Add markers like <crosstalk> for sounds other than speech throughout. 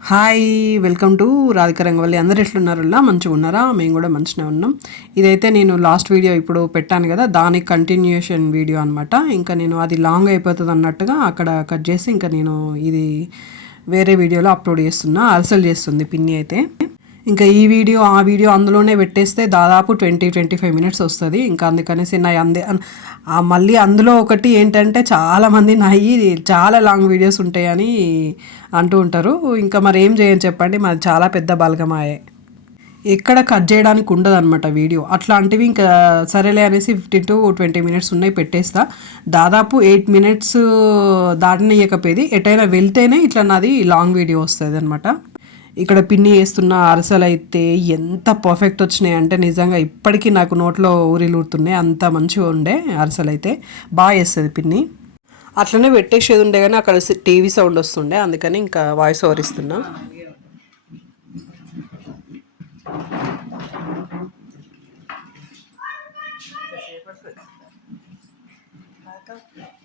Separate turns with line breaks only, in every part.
Hi welcome to Radhika Rangavalli. అందరు ఎట్లున్నారులా? మంచిగా ఉన్నారా? మేము కూడా మంచిగా ఉన్నాం. ఇదైతే నేను లాస్ట్ వీడియో ఇప్పుడు పెట్టాను కదా దానికి కంటిన్యూషన్ వీడియో అనమాట ఇంకా నేను అది లాంగ్ అయిపోతుంది అన్నట్టుగా అక్కడ కట్ చేసి ఇంకా నేను ఇది వేరే వీడియోలో అప్లోడ్ చేస్తున్నా అలసలు చేస్తుంది పిన్ని అయితే. ఇంకా ఈ వీడియో ఆ వీడియో అందులోనే పెట్టేస్తే దాదాపు ట్వంటీ ట్వంటీ ఫైవ్ మినిట్స్ వస్తుంది. ఇంకా అందుకనేసి నా అందే మళ్ళీ అందులో ఒకటి ఏంటంటే చాలామంది నాయి చాలా లాంగ్ వీడియోస్ ఉంటాయని అంటూ ఉంటారు. ఇంకా మరి ఏం చేయని చెప్పండి. మాది చాలా పెద్ద బలగమాయే ఎక్కడ కట్ చేయడానికి ఉండదు అనమాట వీడియో. అట్లాంటివి ఇంకా సరేలే అనేసి ఫిఫ్టీన్ టు ట్వంటీ మినిట్స్ ఉన్నాయి పెట్టేస్తా. దాదాపు ఎయిట్ మినిట్స్ దాటనియకపోయేది. ఎటైనా వెళ్తేనే ఇట్లా నాది లాంగ్ వీడియో వస్తుంది అనమాట ఇక్కడ పిన్ని వేస్తున్న అరసలు అయితే ఎంత పర్ఫెక్ట్ వచ్చినాయి. అంటే నిజంగా ఇప్పటికీ నాకు నోట్లో ఊరిలుడుతున్నాయి అంత మంచిగా ఉండే అరసలు అయితే బాగా వేస్తుంది పిన్ని. అట్లనే పెట్టేసేది ఉండే కానీ అక్కడ టీవీ సౌండ్ వస్తుండే. అందుకని ఇంకా వాయిస్ ఓవర్ ఇస్తున్నా. అమ్మ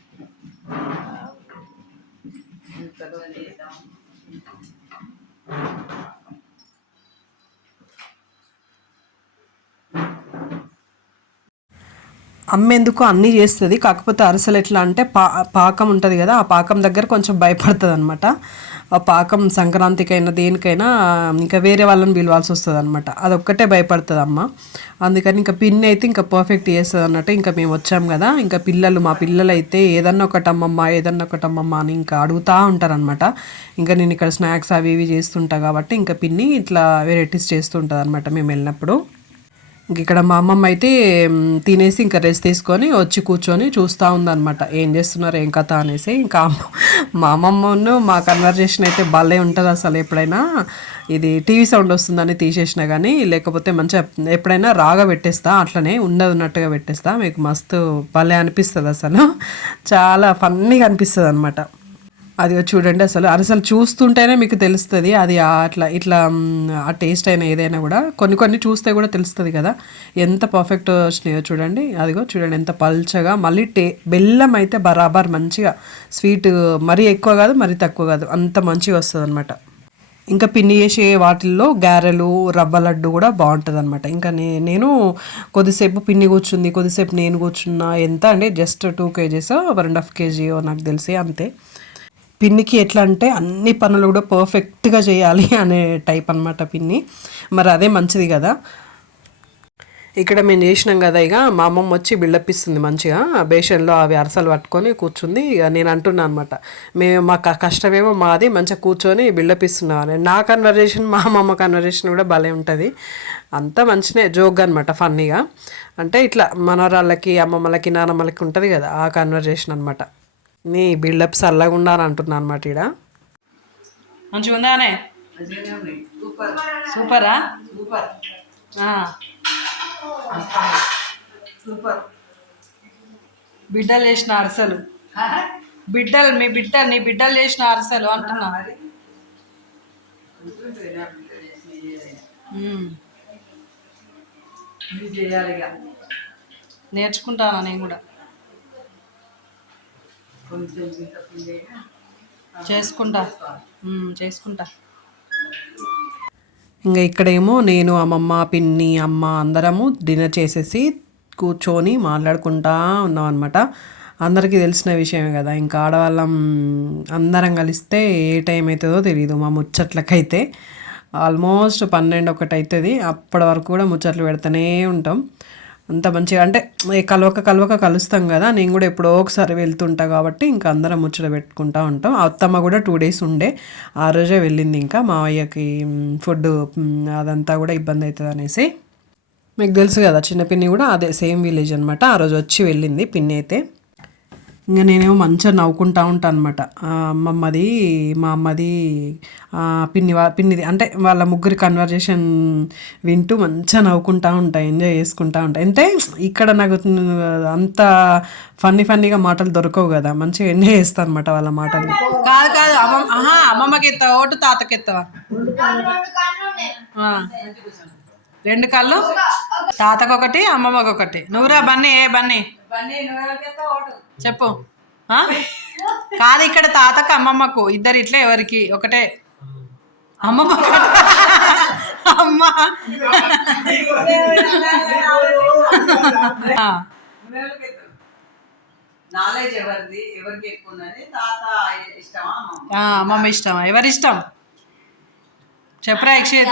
అమ్మేందుకు అన్నీ చేస్తుంది. కాకపోతే అరసలు ఎట్లా అంటే పా పాకం ఉంటుంది కదా ఆ పాకం దగ్గర కొంచెం భయపడుతుంది అనమాట ఆ పాకం సంక్రాంతికైనా దేనికైనా ఇంకా వేరే వాళ్ళని పిలవాల్సి వస్తుంది అనమాట అదొక్కటే భయపడుతుంది అమ్మ అందుకని ఇంకా పిన్ని అయితే ఇంకా పర్ఫెక్ట్ చేస్తుంది అన్నట్టు ఇంకా మేము వచ్చాం కదా. ఇంకా పిల్లలు మా పిల్లలు అయితే ఏదన్నా ఒకటి అమ్మమ్మ ఏదన్నా ఒకటి అమ్మమ్మ అని ఇంకా అడుగుతూ ఉంటారనమాట ఇంకా నేను ఇక్కడ స్నాక్స్ అవి ఇవి చేస్తుంటా కాబట్టి ఇంకా పిన్ని ఇట్లా వెరైటీస్ చేస్తుంటుంది అనమాట మేము వెళ్ళినప్పుడు. ఇంక ఇక్కడ మా అమ్మమ్మ అయితే తినేసి ఇంకా రెస్ట్ తీసుకొని వచ్చి కూర్చొని చూస్తూ ఉందన్నమాట. ఏం చేస్తున్నారు ఏం కథ అనేసి. ఇంకా మా అమ్మమ్మను మా కన్వర్జేషన్ అయితే భలే ఉంటుంది అసలు ఎప్పుడైనా. ఇది టీవీ సౌండ్ వస్తుందని తీసేసినా కానీ లేకపోతే మంచిగా ఎప్పుడైనా రాగా పెట్టేస్తా అట్లనే ఉండదున్నట్టుగా పెట్టేస్తా. మీకు మస్తు భలే అనిపిస్తుంది అసలు. చాలా ఫన్నీగా అనిపిస్తుంది అనమాట అది చూడండి అసలు అసలు చూస్తుంటేనే మీకు తెలుస్తుంది. అది అట్లా ఇట్లా ఆ టేస్ట్ అయినా ఏదైనా కూడా కొన్ని కొన్ని చూస్తే కూడా తెలుస్తుంది కదా. ఎంత పర్ఫెక్ట్ వచ్చినాయో చూడండి. అదిగో చూడండి ఎంత పల్చగా మళ్ళీ టే బెల్లం అయితే బరాబర్ మంచిగా స్వీట్ మరీ ఎక్కువ కాదు మరీ తక్కువ కాదు అంత మంచిగా వస్తుంది అనమాట ఇంకా పిన్ని చేసే వాటిల్లో గారెలు రవ్వ లడ్డు కూడా బాగుంటుంది అనమాట ఇంకా నే నేను కొద్దిసేపు పిన్ని కూర్చుంది కొద్దిసేపు నేను కూర్చున్నా ఎంత అంటే just two kgs one and half kg నాకు తెలిసి అంతే. పిన్నికి ఎట్లా అంటే అన్ని పనులు కూడా పర్ఫెక్ట్గా చేయాలి <laughs> అనే టైప్ అన్నమాట పిన్ని. మరి అదే మంచిది కదా. ఇక్కడ మేము చేసినాం కదా ఇక మా అమ్మమ్మ వచ్చి బిల్డప్ ఇస్తుంది మంచిగా. బేషన్లో అవి అరసలు పట్టుకొని కూర్చుంది. ఇక నేను అంటున్నా అనమాట మేము మా క- కష్టమేమో మాది మంచిగా కూర్చొని బిల్డప్ ఇస్తున్నాం అని. నా కన్వర్జేషన్ మా అమ్మమ్మ కన్వర్జేషన్ కూడా భలే ఉంటుంది. అంతా మంచినే జోక్ అనమాట ఫన్నీగా అంటే ఇట్లా మనవరాళ్ళకి అమ్మమ్మలకి నానమ్మలకి ఉంటుంది కదా ఆ కన్వర్జేషన్ అనమాట నీ బిల్డప్ చల్లగా ఉండాలని అంటున్నా అనమాట ఇక్కడ మంచిగా ఉందానే సూపరా? బిడ్డలు చేసిన అరసలు. బిడ్డలు మీ బిడ్డ నీ బిడ్డలు చేసిన అరసలు అంటున్నా. నేర్చుకుంటానా నేను కూడా? చేసుకుంటా. చేసుకుంటా. ఇంకా ఇక్కడేమో నేను అమ్మమ్మ పిన్ని అమ్మ అందరము డిన్నర్ చేసేసి కూర్చొని మాట్లాడుకుంటా ఉన్నాం అనమాట అందరికీ తెలిసిన విషయమే కదా ఇంకా ఆడవాళ్ళం అందరం కలిస్తే ఏ టైం అవుతుందో తెలియదు మా ముచ్చట్లకైతే. ఆల్మోస్ట్ పన్నెండు ఒకటి అవుతుంది అప్పటి వరకు కూడా ముచ్చట్లు పెడుతూనే ఉంటాం. అంత మంచిగా అంటే కలవక కలవక కలుస్తాం కదా నేను కూడా ఎప్పుడో ఒకసారి వెళ్తుంటా కాబట్టి ఇంకా అందరం ముచ్చట పెట్టుకుంటా ఉంటాం. అత్తమ్మ కూడా టూ డేస్ ఉండే ఆ రోజే వెళ్ళింది ఇంకా మావయ్యకి ఫుడ్ అదంతా కూడా ఇబ్బంది అవుతుంది అనేసి. మీకు తెలుసు కదా చిన్న పిన్ని కూడా అదే సేమ్ విలేజ్ అనమాట ఆ రోజు వచ్చి వెళ్ళింది పిన్ని అయితే. ఇంకా నేనేమో మంచిగా నవ్వుకుంటా ఉంటాను అనమాట అమ్మమ్మది మా అమ్మది పిన్ని వా పిన్నిది అంటే వాళ్ళ ముగ్గురి కన్వర్జేషన్ వింటూ మంచిగా నవ్వుకుంటా ఉంటాయి ఎంజాయ్ చేసుకుంటా ఉంటాయి అంటే ఇక్కడ నాకు అంత ఫన్నీ ఫన్నీగా మాటలు దొరకవు కదా మంచిగా ఎంజాయ్ చేస్తాను అనమాట వాళ్ళ మాటలు కాదు కాదు అమ్మమ్మ అమ్మమ్మకి ఎత్తావా ఓటు తాతకి ఎత్తావా రెండు కళ్ళు? తాతకొకటి అమ్మమ్మకొకటి. నువ్వురా బన్నీ ఏ బన్నీ? చెప్పు. ఆ? కాదు ఇక్కడ తాతకు అమ్మమ్మకు ఇద్దరు ఇట్లే ఎవరికి? ఒకటే. అమ్మమ్మ అమ్మ. ఆ,
నాలెడ్జ్ ఎవరిది? ఎవరికి ఎక్కువ ఉన్నది? తాత ఇష్టమా అమ్మమ్మ?
ఆ, అమ్మమ్మ ఇష్టం ఎవరి ఇష్టం? చెప్పరా యక్షిత్.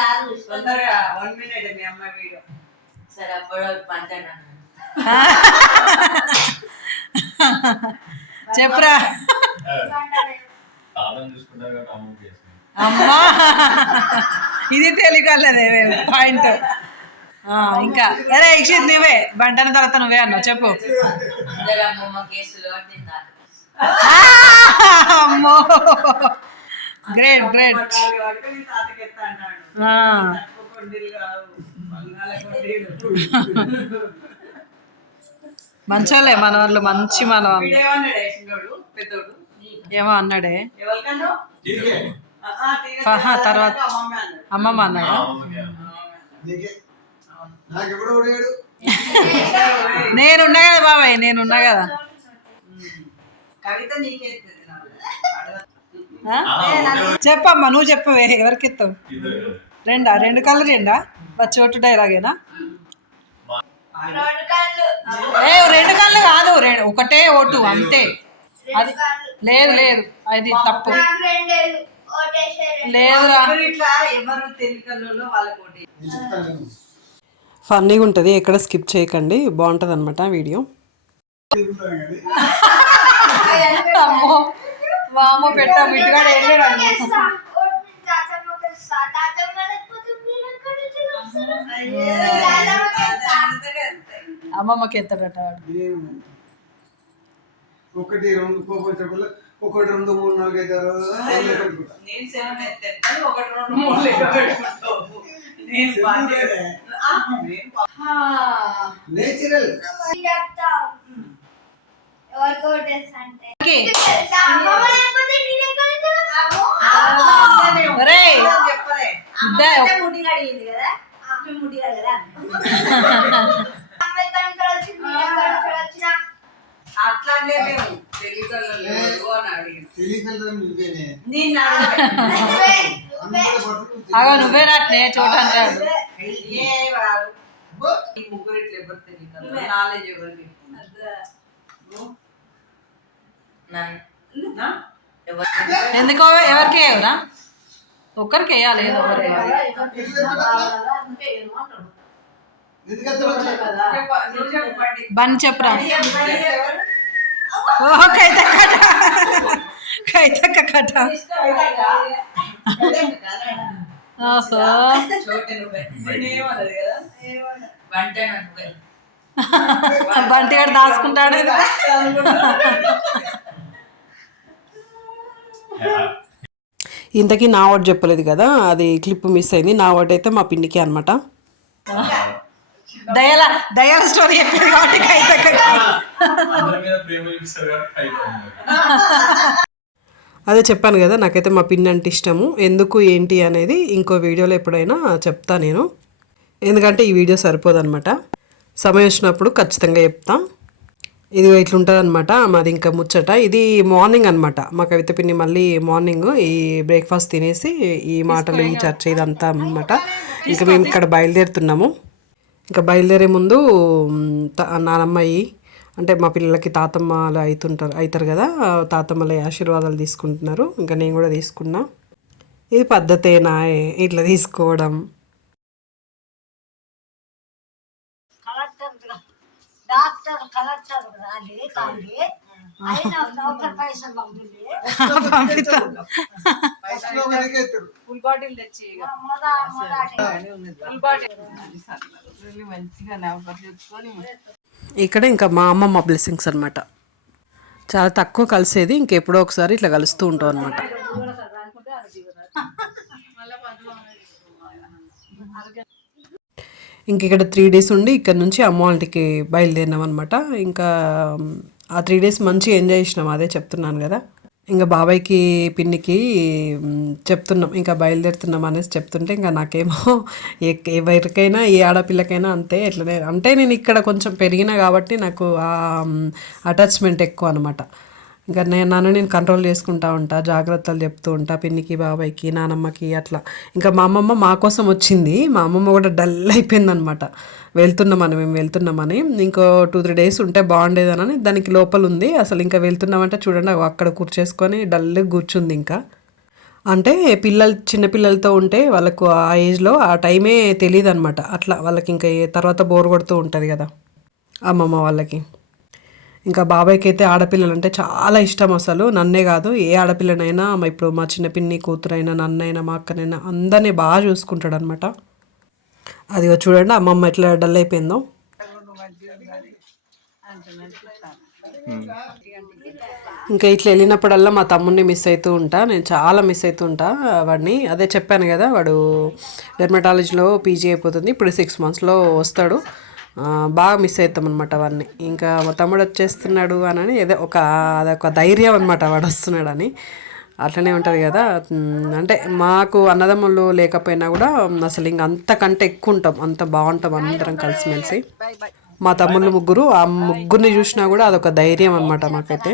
తొందరగా వన్ మినిట్ మీ అమ్మ వీడియో.
సరే అప్పుడు <laughs>
చెప్పరా. అమ్మా. ఇది తెలియకలేదే పాయింట్ ఇంకా. అరే యక్షిత్ నువ్వే. బంటన తర్వాత నువ్వే అన్నావు. చెప్పు. ఆ, అమ్మో గ్రేట్ గ్రేట్
పట్టాలి
మన వాళ్ళు మంచి మన వాళ్ళు
వీడేమన్నాడు వేసినోడు పెద్దోడు.
ఏమో అన్నాడే.
తీగ
తర్వాత.
అమ్మమ్మ అన్నాడు.
నేనున్నా కదా బాబాయ్ నేనున్నా కదా. చెప్పమ్మా నువ్వు చెప్పవే ఎవరికి ఇస్తావు?
ఇద్దరు.
రెండా? రెండు కళ్ళు రెండా? చోటు డైలాగేనా
రెండు కళ్ళు.
ఏ రెండు కళ్ళు కాదు రెండు ఒకటే ఓటు అంతే. అది లేదు లేదు అది తప్పు. లేదురా. ఫన్నీగా ఉంటుంది ఎక్కడ స్కిప్ చేయకండి బాగుంటుంది అనమాట వీడియో. అమ్మో వామో పెట్టా బిడ్డగాడు వెళ్ళాడు అమ్మమ్మకి ఎత్తాడట
ఒకటి రెండు పోగొట్టకుండా ఒకటి రెండు మూడు నాలుగు ఐదు ఆరు.
నేను సెవెన్ ఎత్తాను ఒకటి రెండు మూడు
నేచురల్.
చెప్పలే.
ఇద్దా-
అమ్మ ముడి అడిగింది కదా? అమ్మ ముడి కదా? <laughs>
పట్ల నువ్వు
అగో నువ్వే. నాట్నే చోట అంటాడు
ముగ్గురు ఇట్లా ఎవరు తెలియదు నాలెడ్జ్?
ఎందుకో ఎవరికి వేయవురా ఒక్కరికి వేయాలి ఏదో ఒకరికి బన్ చెప్పురా? ఓహో కైత కట కట ఓహో.
నువ్వే.
బంటిగాడు దాచుకుంటాడు. ఇంతకీ నా ఓటు చెప్పలేదు కదా? అది క్లిప్ మిస్ అయింది. నా ఓటు అయితే మా పిన్నికి అనమాట దయాల దయాల స్టోరీ కాబట్టి అదే చెప్పాను కదా నాకైతే మా పిన్ అంటే ఇష్టము. ఎందుకు ఏంటి అనేది ఇంకో వీడియోలో ఎప్పుడైనా చెప్తా నేను. ఎందుకంటే ఈ వీడియో సరిపోదన్నమాట. సమయం వచ్చినప్పుడు ఖచ్చితంగా చెప్తా. ఇది ఇట్లుంటుంది అనమాట మాది ఇంకా ముచ్చట. ఇది మార్నింగ్ అనమాట మా కవిత పిన్ని మళ్ళీ మార్నింగ్ ఈ బ్రేక్ఫాస్ట్ తినేసి ఈ మాటలు ఈ చర్చ ఇదంతా అనమాట ఇంకా మేము ఇక్కడ బయలుదేరుతున్నాము. ఇంకా బయలుదేరే ముందు త- నానమ్మాయి అంటే మా పిల్లలకి తాతమ్మలు అవుతుంటారు అవుతారు కదా తాతమ్మల ఆశీర్వాదాలు తీసుకుంటున్నారు. ఇంకా నేను కూడా తీసుకున్నా. ఇది పద్ధతేనా ఇట్లా తీసుకోవడం.
డాక్టర్ కలెక్టర్ రాలి
కానీ
ఫుల్ బాటిల్ తెచ్చి ఫుల్ బాటిల్ మంచిగా
ఇక్కడ ఇంకా మా అమ్మమ్మ బ్లెస్సింగ్స్ అనమాట చాలా తక్కువ కలిసేది ఇంకెప్పుడో ఒకసారి ఇట్లా కలుస్తూ ఉంటాం అనమాట ఇంక ఇక్కడ త్రీ డేస్ ఉండి ఇక్కడ నుంచి అమ్మ వాళ్ళకి బయలుదేరినాం అనమాట ఇంకా ఆ త్రీ డేస్ మంచిగా ఎంజాయ్ చేసినాం అదే చెప్తున్నాను కదా. ఇంకా బాబాయ్కి పిన్నికి చెప్తున్నాం ఇంకా బయలుదేరుతున్నాం అనేసి చెప్తుంటే ఇంకా నాకేమో <laughs> ఎక్- ఎవరికైనా ఏ ఆడపిల్లకైనా అంతే ఎట్లనే అంటే నేను ఇక్కడ కొంచెం పెరిగినా కాబట్టి నాకు అటాచ్మెంట్ ఎక్కువ అనమాట ఇంకా నేను నన్ను నేను కంట్రోల్ చేసుకుంటా ఉంటా జాగ్రత్తలు చెప్తూ ఉంటా పిన్నికి బాబాయ్కి నానమ్మకి అట్లా. ఇంకా మా అమ్మమ్మ మా కోసం వచ్చింది. మా అమ్మమ్మ కూడా డల్ అయిపోయిందనమాట వెళ్తున్నామని మేము వెళ్తున్నామని. ఇంకో టూ త్రీ డేస్ ఉంటే బాగుండేదనని దానికి లోపల ఉంది. అసలు ఇంకా వెళ్తున్నామంటే చూడండి అక్కడ కూర్చేసుకొని డల్ కూర్చుంది ఇంకా. అంటే పిల్లలు చిన్నపిల్లలతో ఉంటే వాళ్ళకు ఆ ఏజ్లో ఆ టైమే తెలియదు అనమాట అట్లా వాళ్ళకి ఇంకా తర్వాత బోర్ కొడుతూ ఉంటుంది కదా అమ్మమ్మ వాళ్ళకి. ఇంకా బాబాయ్కి అయితే ఆడపిల్లలు అంటే చాలా ఇష్టం అసలు. నన్నే కాదు ఏ ఆడపిల్లనైనా మా ఇప్పుడు మా చిన్న పిన్ని కూతురైనా నన్నైనా మా అక్కనైనా అందరినీ బాగా చూసుకుంటాడు అనమాట అది చూడండి అమ్మమ్మ ఎట్లా డల్ అయిపోయిందో. ఇంకా ఇట్లా వెళ్ళినప్పుడల్లా మా తమ్ముడిని మిస్ అవుతూ ఉంటా. నేను చాలా మిస్ అవుతూ ఉంటా వాడిని. అదే చెప్పాను కదా వాడు డెర్మటాలజీలో పీజీ అయిపోతుంది. ఇప్పుడు సిక్స్ మంత్స్లో వస్తాడు. బాగా మిస్ అవుతాం అనమాట వాడిని ఇంకా మా తమ్ముడు వచ్చేస్తున్నాడు అని ఏదో ఒక అదొక ధైర్యం అనమాట వాడు వస్తున్నాడని. అట్లనే ఉంటుంది కదా. అంటే మాకు అన్నదమ్ములు లేకపోయినా కూడా అసలు ఇంక అంతకంటే ఎక్కువ ఉంటాం. అంత బాగుంటాం అందరం కలిసిమెలిసి. మా తమ్ముళ్ళు ముగ్గురు ఆ ముగ్గురిని చూసినా కూడా అదొక ధైర్యం అనమాట మాకైతే.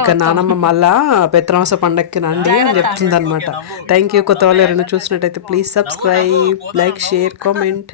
ఇక నానమ్మ మళ్ళా పెత్రమాస పండక్కి రండి అని చెప్తుంది అనమాట థ్యాంక్ యూ కొత్త వాళ్ళు ఎవరైనా చూసినట్టయితే please subscribe like share comment